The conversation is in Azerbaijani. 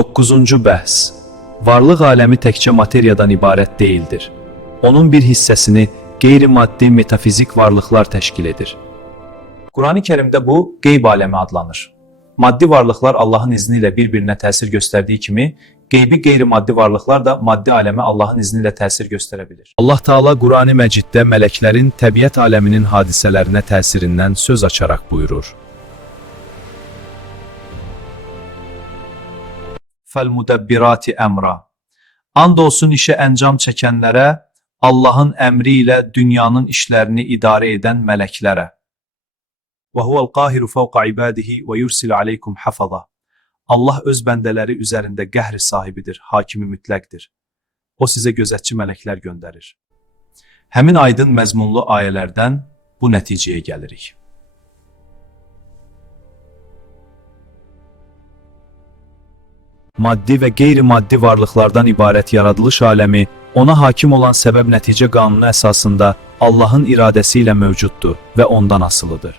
9-cu bəhs. Varlıq aləmi təkcə materiyadan ibarət deyildir. Onun bir hissəsini qeyri-maddi metafizik varlıqlar təşkil edir. Qurani Kərimdə bu qeyb aləmi adlanır. Maddi varlıqlar Allahın izni ilə bir-birinə təsir göstərdiyi kimi, qeybi qeyri-maddi varlıqlar da maddi aləmə Allahın izni ilə təsir göstərə bilir. Allah Taala Qurani Məciddə mələklərin təbiət aləminin hadisələrinə təsirindən söz açaraq buyurur. Fəl-mudabbirati əmra. And olsun işə əncam çəkənlərə, Allahın əmri ilə dünyanın işlərini idarə edən mələklərə. Və huvəl-qahiru fəvqa ibadihi və yursilu aleykum hafaza. Allah öz bəndələri üzərində qəhr sahibidir, hakimi mütləqdir. O sizə gözətçi mələklər göndərir. Həmin aydın məzmunlu ayələrdən bu nəticəyə gəlirik. Maddi və qeyri-maddi varlıqlardan ibarət yaradılış aləmi, ona hakim olan səbəb-nəticə qanunu əsasında Allahın iradəsi ilə mövcuddur və ondan asılıdır.